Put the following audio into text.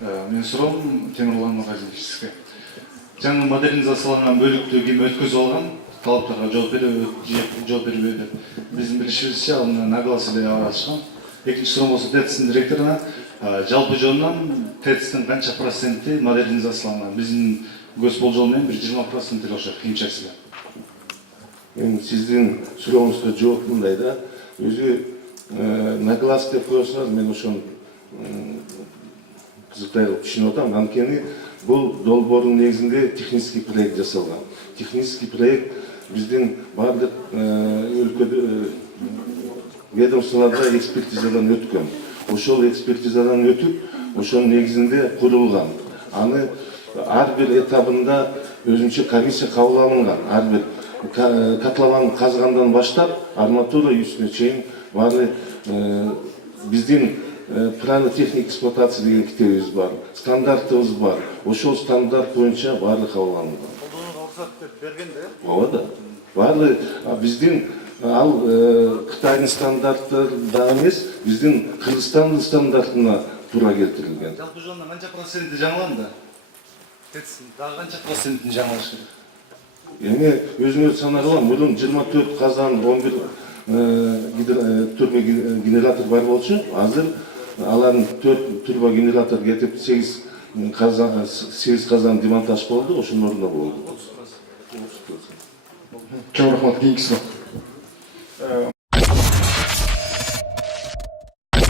Мен суроом Темирлан Нургазиевичке. Жаңы модернизацияланган бөлүктү ким өткөзүп алган, талаптарга жооп бербей деп биздин билишибизче ал нагласы эле аралашкан. Экинчи суроом болсо ТЭЦтин директоруна жалпы жонунан ТЭЦтин канча проценти модернизацияланган? Биздин көз болжол менен бир 20% эле окшойт кийимчакчыда. Мен сиздин сурооңузга жооп мындай да, өзү наглас деп коесуңар, мен ошону кызыктай түшүнүп атам. Анткени бул долбоордун негизинде технический проект жасалган. Технический проект биздин баардык өлкөдө ведомстволордо экспертизадан өткөн. Ошол экспертизадан өтүп, ошонун негизинде курулган. Аны ар бир этабында өзүнчө комиссия кабыл алынган. Ар бир котлованды казгандан баштап арматура үстүнө чейин баары биздин правила техник эксплуатации деген китебибиз бар, стандартыбыз бар. Ошол стандарт боюнча баары кабыл алынган. Уруксат берген да? Ооба да. Баары биздин ал Кытайдын стандарттары да эмес, биздин Кыргызстандын стандартына туура келтирилген. Жалпы жонунан канча проценти жаңыланды? ТЭЦтин дагы канча процентин жаңылыш керек? Эми өзүңөр санагыла, мурун 24 казан, 11 турбо генератор бар болчу. Азыр алардын 4 турбо генератор кетип 8 казан демонтаж болду, ошонун ордуна болду. Чоң рахмат, кийинки суроо.